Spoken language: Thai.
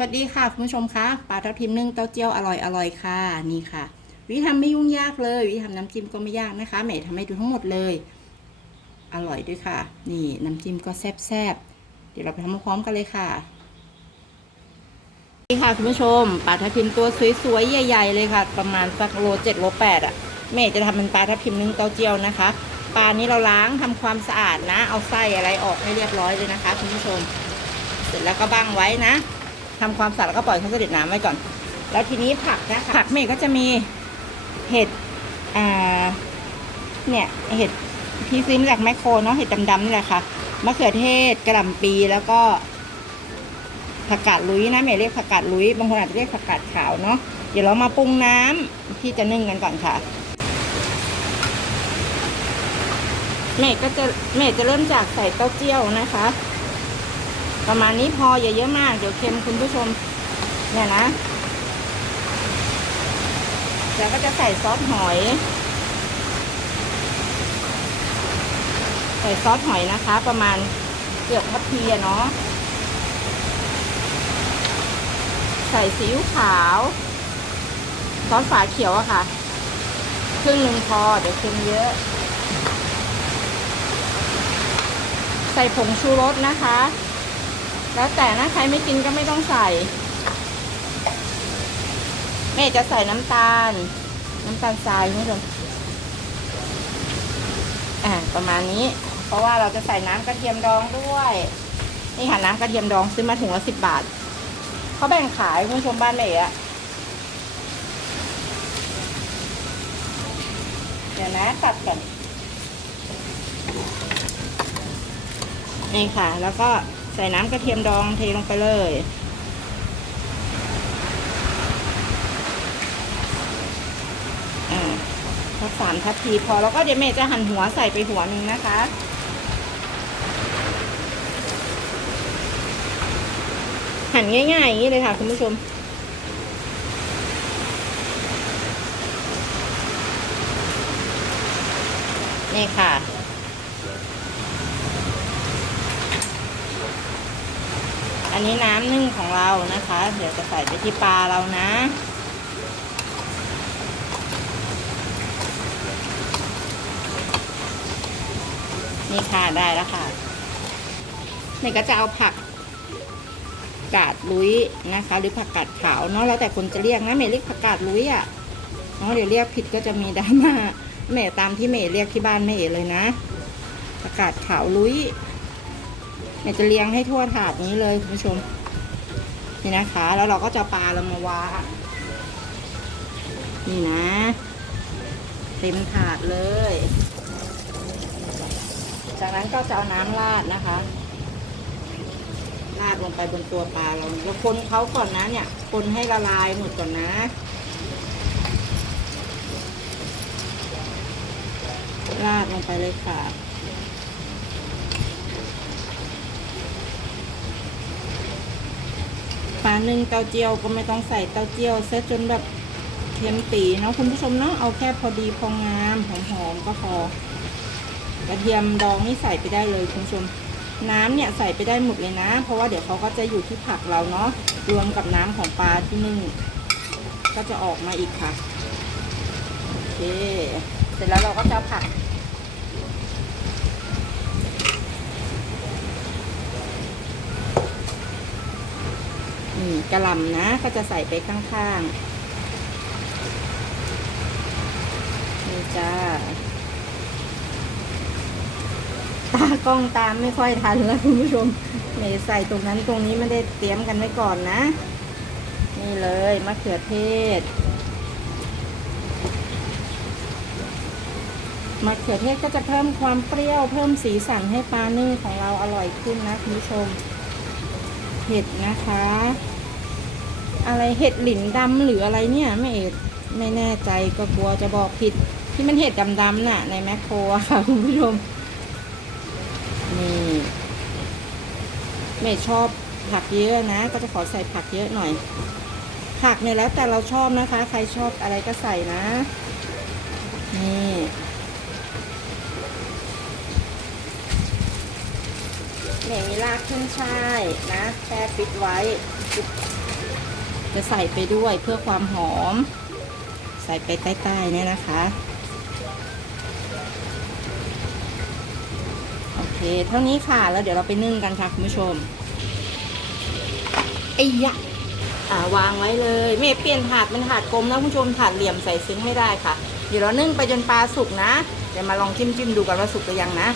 สวัสดีค่ะคุณผู้ชมคะปลาทับทิมนึ่งเต้าเจี้ยวอร่อยอร่อยค่ะนี่ค่ะ วิธีทำไม่ยุ่งยากเลยวิธีทำน้ำจิ้มก็ไม่ยากนะคะเมย์ทำให้ดูทั้งหมดเลย อร่อยด้วยค่ะ นี่น้ำจิ้มก็แซ่บๆเดี๋ยวเราไปทำพร้อมกันเลยค่ะนี่ค่ะคุณผู้ชมปลาทับทิมตัวสวยๆใหญ่ ๆ เลยค่ะ ประมาณสักโลเจ็ดโลแปดอะเมย์จะทำเป็นปลาทับทิมนึ่งเต้าเจี้ยวนะคะปลานี้เราล้างทำความสะอาดนะ เอาไส้อะไรออกให้เรียบร้อยเลยนะคะคุณผู้ชม เสร็จแล้วก็บังไว้นะ ทำความสะอาดแล้วก็ปล่อยเขาเสด็จน้ำไว้ก่อน แล้วทีนี้ผักนะคะผักเมย์ก็จะมีเห็ดอ่าเนี่ยเห็ดที่ซื้อมาจากแมคโครเนาะเห็ดดำๆนี่แหละค่ะมะเขือเทศกระหล่ำปีแล้วก็ผักกาดลุยนะเมย์เรียกผักกาดลุยบางคนอาจจะเรียกผักกาดขาวเนาะเดี๋ยวเรามาปรุงน้ำที่จะนึ่งกันก่อนค่ะ เมย์ก็จะเมย์จะเริ่มจากใส่เต้าเจี้ยวนะคะ ประมาณนี้พออย่าเยอะมาก เดี๋ยวเค็มคุณผู้ชม เนี่ยนะแล้วก็จะใส่ซอสหอย ใส่ซอสหอยนะคะ ประมาณเกือบทัพพีอะเนาะใส่ซีอิ๊วขาวซอสฝาเขียวอะค่ะ ครึ่งหนึ่งพอเดี๋ยวเค็มเยอะ ใส่ผงชูรสนะคะ แล้วแต่นะใครไม่กินก็ไม่ต้องใส่ แม่จะใส่น้ำตาล น้ำตาลทรายคุณผู้ชมอ่าประมาณนี้ เพราะว่าเราจะใส่น้ำกระเทียมดองด้วยนี่ค่ะน้ำกระเทียมดองซื้อมาถุงละสิบบาทเขาแบ่งขายคุณผู้ชมบ้านเอ๋อะเดี๋ยวนะตัดก่อนนี่ค่ะ แล้วก็ ใส่น้ำกระเทียมดองเทลงไปเลยอ่าสักสามทัพพีพอแล้วก็เดี๋ยวเมย์จะหั่นหัวใส่ไปหัวหนึ่งนะคะหั่นง่ายๆอย่างนี้เลยค่ะ คุณผู้ชม นี่ค่ะ อันนี้น้ำนึ่งของเรานะคะ เดี๋ยวจะใส่ไปที่ปลาเรานะนี่ค่ะได้แล้วค่ะนี่ก็จะเอาผักกาดลุยนะคะ หรือผักกาดขาวเนาะแล้วแต่คนจะเรียกนะเมย์เรียกผักกาดลุยอะ่ะเนาะเดี๋ยวเรียกผิดก็จะมีดราม่าเมย์ตามที่เมย์เรียกที่บ้านเมย์เลยนะผักกาดขาวลุย เนี่ยจะเลี้ยงให้ทั่วถาดนี้เลยคุณผู้ชม นี่นะคะ แล้วเราก็จะปลาเรามาวางนี่นะ เต็มถาดเลย จากนั้นก็จะเอาน้ำราดนะคะ ราดลงไปบนตัวปลาเราเราคนเขาก่อนนะเนี่ย คนให้ละลายหมดก่อนนะราดลงไปเลยค่ะ ปลาห นึ่งเต้าเจี้ยวก็ไม่ต้องใส่เต้าเจี้ยวเซตจนแบบเค็มปีเนาะคุณผู้ชมเนาะเอาแค่พอดีพองามหอมๆก็พอกระเทียมดองนี่ใส่ไปได้เลยคุณผู้ชม น้ำเนี่ยใส่ไปได้หมดเลยนะ เพราะว่าเดี๋ยวเขาก็จะอยู่ที่ผักเราเนาะรวมกับน้ำของปลาที่นึ่งก็จะออกมาอีกค่ะโอเค เสร็จแล้วเราก็จะผัก กระหล่ำนะ ก็จะใส่ไปข้างๆ นี่จ้า ตากล้องตามไม่ค่อยทันแล้วคุณผู้ชมเมยใส่ตรงนั้นตรงนี้ไม่ได้เตรียมกันไว้ก่อนนะ นี่เลยมะเขือเทศมะเขือเทศก็จะเพิ่มความเปรี้ยวเพิ่มสีสันให้ปลานึ่งของเราอร่อยขึ้นนะคุณผู้ชมเห็ดนะคะ อะไรเห็ดหลินดำหรืออะไรเนี่ยไม่เอกไม่แน่ใจก็กลัวจะบอกผิด ที่มันเห็ดดำๆน่ะ ในแมคโครค่ะคุณผู้ชมนี่ไม่ชอบผักเยอะนะ ก็จะขอใส่ผักเยอะหน่อย ผักเนี่ยแล้วแต่เราชอบนะคะ ใครชอบอะไรก็ใส่นะ นี่เนี่ยมีรากขึ้นช่ายนะแช่ฟิตไว้ จะใส่ไปด้วยเพื่อความหอม ใส่ไปใต้ๆเนี่ยนะคะ โอเค เท่านี้ค่ะ แล้วเดี๋ยวเราไปนึ่งกันค่ะคุณผู้ชมไอ้ยะอ่าวางไว้เลยเมย์เปลี่ยนถาดเป็นถาดกลมนะคุณผู้ชมถาดเหลี่ยมใส่ซึ้งไม่ได้ค่ะ เดี๋ยวเรานึ่งไปจนปลาสุกนะ เดี๋ยวมาลองจิ้มจิ้มๆดูกันว่าสุกหรือยังนะ